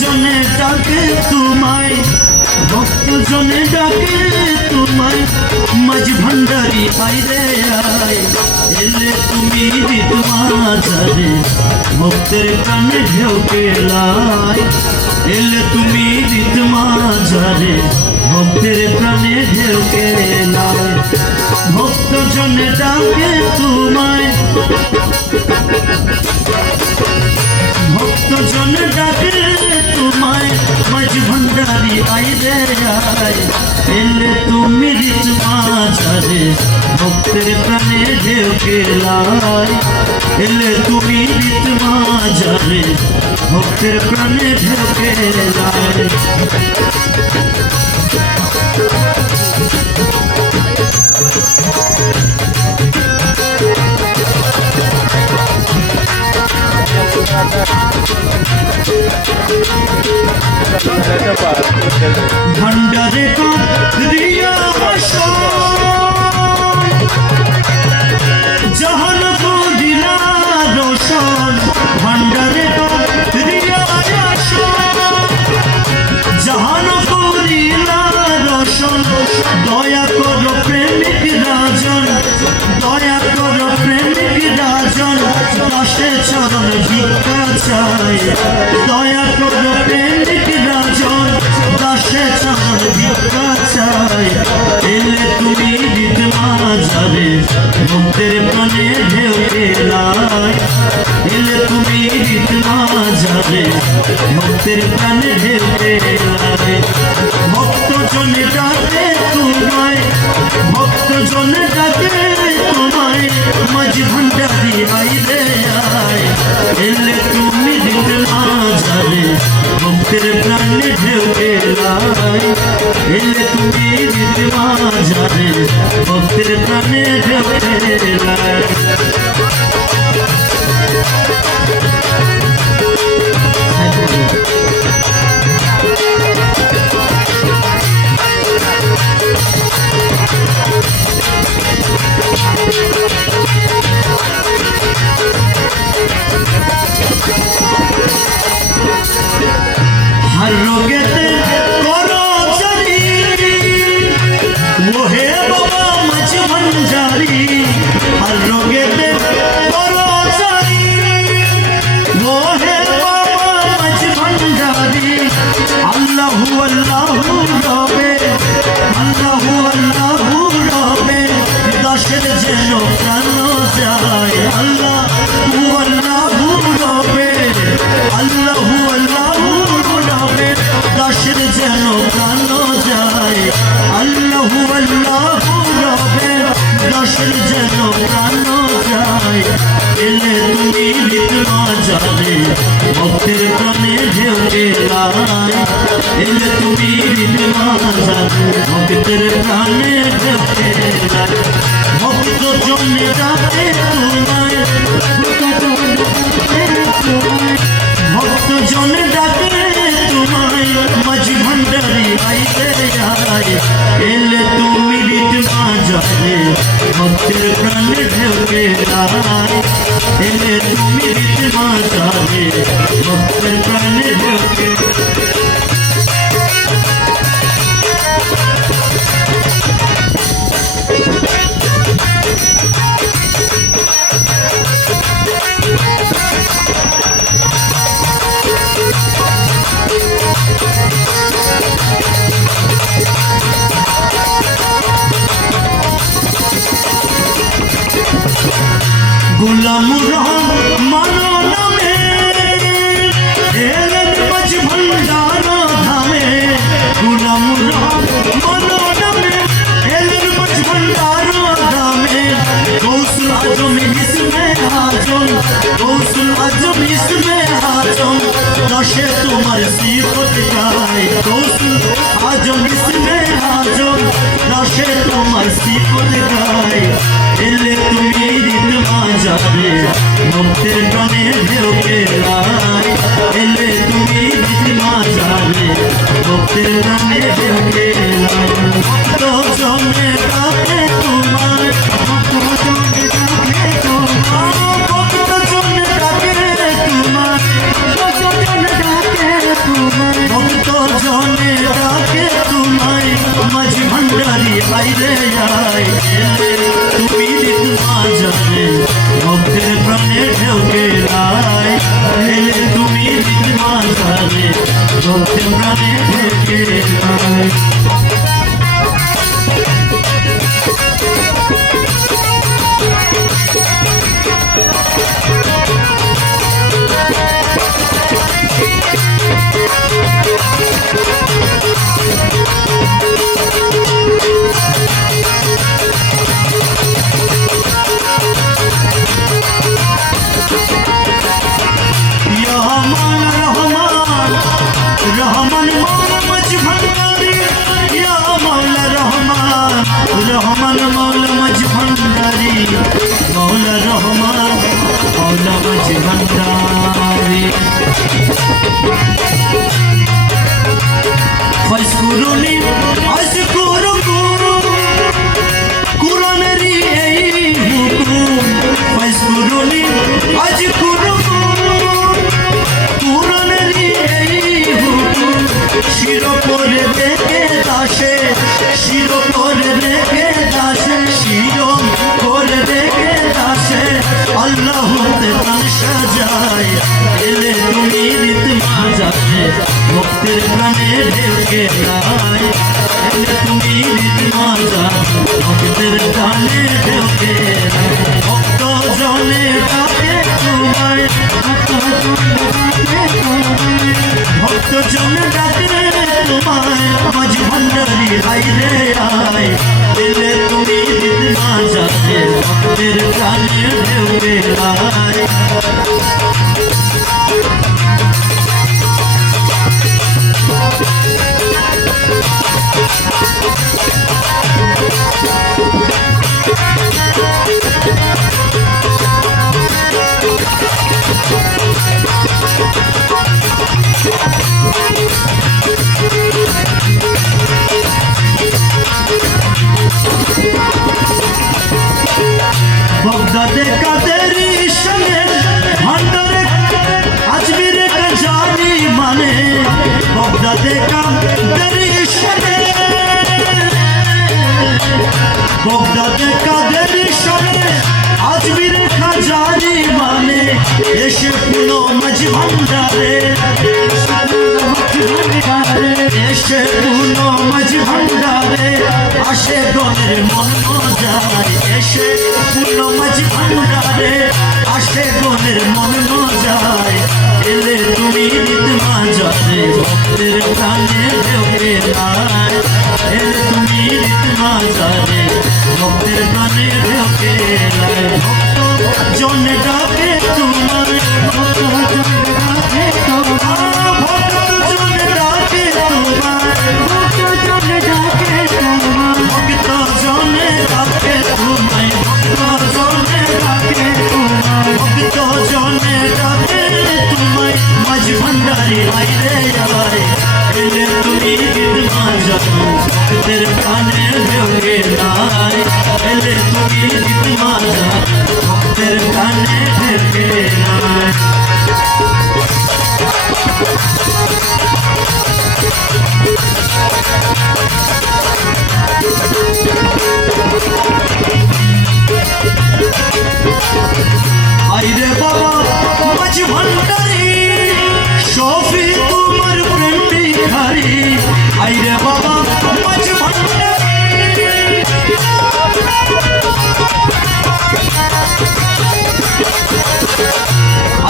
জনে ডাকে তোমায়, ভক্ত জনে ডাকে তোমায়, মাঝ ভান্ডারি আইরে আয়। এলে তুমি হৃদ মাঝারে ভক্তের প্রাণে ঢেউ পেলায়। এলে তুমি হৃদ মাঝারে ভক্তের প্রাণে ঢেউ পেলায়। ভক্ত জনে ডাকে তোমায়, ভক্ত জনে ডাকে তোমায়, মাঝ ভান্ডারি আইরে আয়। এলে তুমি হৃদ মাঝারে ভক্তের প্রাণে ঢেউ পেলায়। এলে তুমি হৃদ মাঝারে ভক্তের প্রাণে ঢেউ পেলায়। ভান্ডারে রিয়া জাহান দিলা রোশন, ভান্ডারে রিয়া জাহান দিলা রোশন। দয়া করো প্রেমিক রাজন, দয়া করো প্রেমিক রাজন, দাসের চরণ ভিক্ষা চাই। দয়া করো প্রেমিক রাজন, দাসের চরণ ভিক্ষা চাই। এলে তুমি হৃদ মাঝারে ভক্তের প্রাণে ঢেউ পেলায়। এলে তুমি হৃদ মাঝারে ভক্তের প্রাণে ঢেউ পেলায়। ভক্ত জনে ডাকে তোমায়, ভক্ত জনে ডাকে তোমায়, মাঝ ভান্ডারি আইরে আয়। এলে তুমি হৃদ মাঝারে ভক্তের প্রাণে ঢেউ পেলায়। এলে তুমি হৃদ মাঝারে ভক্তের প্রাণে ঢেউ পেলায়। हर रोगेते करो जरी, वो है बाबा मच भंडारी। हर रोगेते करो जरी, वो है बाबा मच भंडारी। अल्लाहु अल्लाहु रबे, अल्लाहु अल्लाहु रबे, दाशेर जेनो प्राण जाय। अल्लाहु अल्लाहु रबे, अल्लाहु अल्लाहु দাসের যেন প্রাণ যায়। আল্লাহু আল্লাহু রবে, দাসের যেন প্রাণ যায়। এলে তুমি হৃদ মাঝারে ভক্তের প্রাণে ঢেউ পেলায়। এলে তুমি হৃদ মাঝারে ভক্তের প্রাণে ঢেউ পেলায়। ভক্ত জনে ডাকে তোমায়, ভক্ত জনে ডাকে তোমায়, মাঝ ভান্ডারি আইরে আয়। এলে তুমি হৃদ মাঝারে ভক্তের প্রাণে ঢেউ পেলায়। এলে তুমি হৃদ মাঝারে ভক্তের প্রাণে ঢেউ পেলায়। गुलामुर मानो नामे एलन मच भंडारा धामे। गुलामुर मानो नामे एलन मच भंडारा धामे। गौसुल आजम इसमें आजम, गौसुल आजम इसमें आजम, दाशे तुम्हारे सिफत गाए। गौसुल आजम इसमें आजम, दाशे तुम्हारे सिफत गाए। एले তুমি হৃদ মাঝারে ভক্তের প্রাণে ঢেউ পেলায়। এলে তুমি হৃদ মাঝারে ভক্তের প্রাণে ঢেউ পেলায়। ভক্ত জনে ডাকে তোমায়, ভক্ত জনে ডাকে তোমায়, ভক্ত জনে ডাকে তোমায়, ভক্ত জনে ডাকে তোমায়। রহমান মৌলা মাঝ ভান্ডারি ইয়া মৌলা রহমান রহমান মৌলা মাঝ ভান্ডারি মৌলা রহমান মৌলা মাঝ ভান্ডারি ফজকুরুনি আজকুরু কুরআনেরই এই হুকুম ফজকুরুনি আজকুরু কুরআনেরই এই হুকুম শির করে দেখে দাসে শির করে দেখে দাসে শির করে দেখে দাসে আল্লাহতে প্রাণ সাজায় এলে তুমি রীত মাজাতে ভক্তের প্রাণে ঢেউকে নাই এলে তুমি রীত মাজা ভক্তের প্রাণে ঢেউকে ভক্ত জনে ডাকে তোমায় ভক্ত জনে ডাকে তোমায় মাঝ ভান্ডারি আইরে আয় এলে তুমি রীত মাজাতে ভক্তের প্রাণে ঢেউকে নাই বগদাদে কাদেরি সঙ্গে ভান্ডারে আজমিরে কাজানি মানে বগদাদে কাদেরি সঙ্গে বগদাদে কাদেরি সঙ্গে আজমিরে কাজানি মানে এসে পুনো মাঝ ভান্ডারে এসে পুনো মাঝ ভান্ডারে আসে গনের মন মজায় এসে পুনো মাঝ ভান্ডারে আসে গনের মন মজায় এলে তুমি রীত মাজাতে ভক্তের প্রাণে ঢেউকে নাই এলে তুমি রীত মাজাতে ভক্তের প্রাণে ঢেউকে নাই ভক্ত জনে ডাকে তোমার ভক্ত জনে ডাকে তোমার ভক্ত জনে ডাকে তোমার ভক্ত জনে ডাকে তোমায় ভক্ত জনে ডাকে তোমার ভক্ত জনে ডাকে তোমায় মাঝ ভান্ডারি আইরে আয় এলে তুমি গীত মাজাতে ভক্তের প্রাণে ঢেউকে নাই এলে তুমি গীত মাজাতে ভক্তের প্রাণে ঢেউকে নাই আইরে বাবা মাঝ ভান্ডারি শফি তোমার প্রেম ভিখারি আইরে বাবা মাঝ ভান্ডারি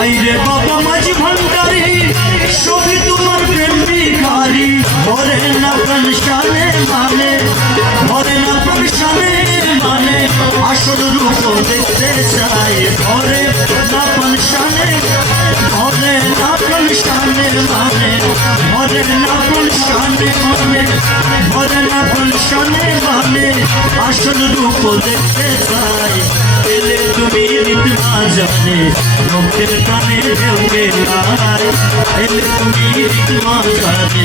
আইরে বাবা মাঝ ভান্ডারি শফি তোমার প্রেম ভিখারি ভরে না প্রাণ শানে মানে ভরে না প্রাণ শানে মানে আসল রূপ দেখতে চাই ভরে না প্রাণ শানে ভরে না প্রাণ শানে মানে ভরে না প্রাণ শানে মানে ভরে না প্রাণ শানে মানে আসল রূপ দেখতে চাই এলে তুমি রীত মাজাতে ভক্তের প্রাণে ঢেউকে নাই এলে তুমি রীত মাজাতে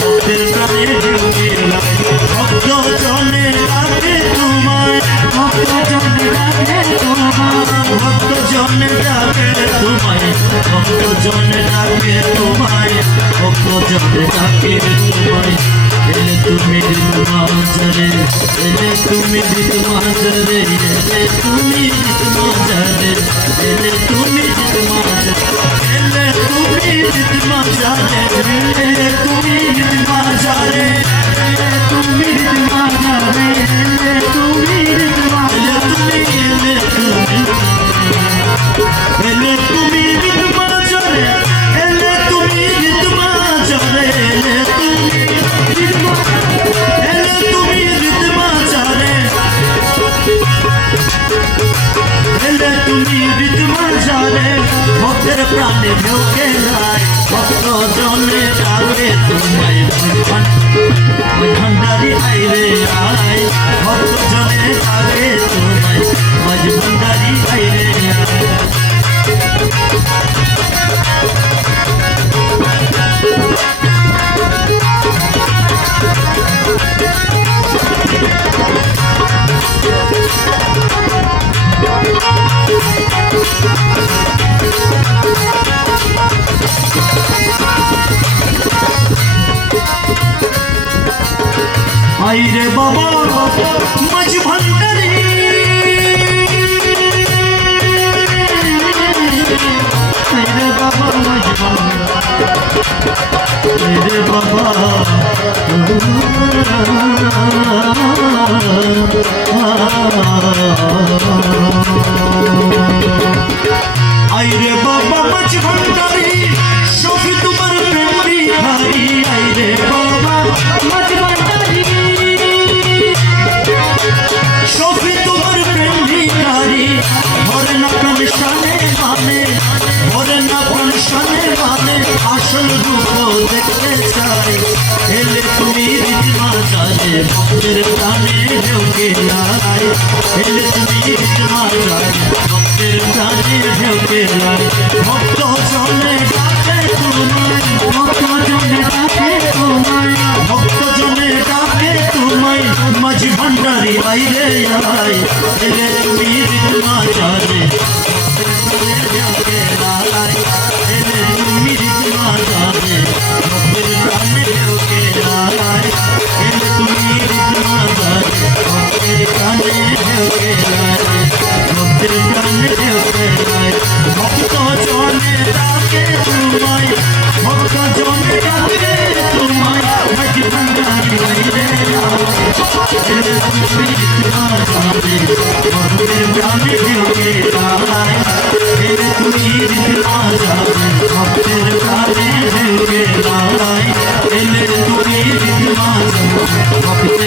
ভক্তের প্রাণে ঢেউকে নাই ভক্ত জনে ডাকে তোমায় ভক্ত জনে ডাকে তোমায় ভক্ত জনে ডাকে তোমায় ভক্ত জনে ডাকে তোমায় ভক্ত জনে ডাকে তোমায় এলে তুমি রীত মাজারে এলে তুমি রীত মাজারে এলে তুমি রীত মাজারে এলে তুমি রীত মাজারে এলে তুমি রীত মাজারে এলে তুমি রীত মাজারে এলে তুমি রীত মাজারে এলে তুমি রীত মাজারে এলে তুমি রীত মাজারে এলে তুমি রীত মাজারে এলে তুমি রীত মাজারে এলে তুমি রীত মাজারে ভক্তের প্রাণে ঢেউকে নাই ভক্ত জনে আইরে বাবা মাঝ ভান্ডারি আইরে বাবা মাঝ ভান্ডারি আইরে বাবা আইরে বাবা মাঝ ভান্ডারি সখী তোমার প্রেম ভিখারি আইরে বাবা মাঝ ভান্ডারি সখী তোমার প্রেম ভিখারি ভরে না প্রাণ শানে মানে ভরে না প্রাণ শানে মানে আসল রূপ দেখতে চাই এলে তুমি রিতমা চালে ভক্তের প্রাণে ঢেউকে লাই এলে তুমি রিতমা চালে ভক্তের প্রাণে ঢেউকে লাই ভক্ত জনে ডাকে তোমায় ভক্ত জনে ডাকে তোমায় ভক্ত জনে ডাকে তোমায় মাঝ ভান্ডারি আইরে আই এলে তুমি রিতমা চালে ভক্তের প্রাণে ঢেউকে লাই এলে তুমি রিতমা চালে ভক্তের প্রাণে ঢেউকে লাই এলে তুমি রিতমা চালে ভক্তের প্রাণে ঢেউকে লাই ভক্তের প্রাণে ঢেউকে লাই ভক্ত জনে ডাকে তোমায় ভক্ত জনে ডাকে তোমায় মাঝ ভান্ডারি আইরে এলে তুমি রিতমা চালে ভক্তের প্রাণে ঢেউকে লাই এলে তুমি রিতমা চালে ভক্তের প্রাণে ঢেউকে লাই এলে তুমি রিতমা চালে ভক্তের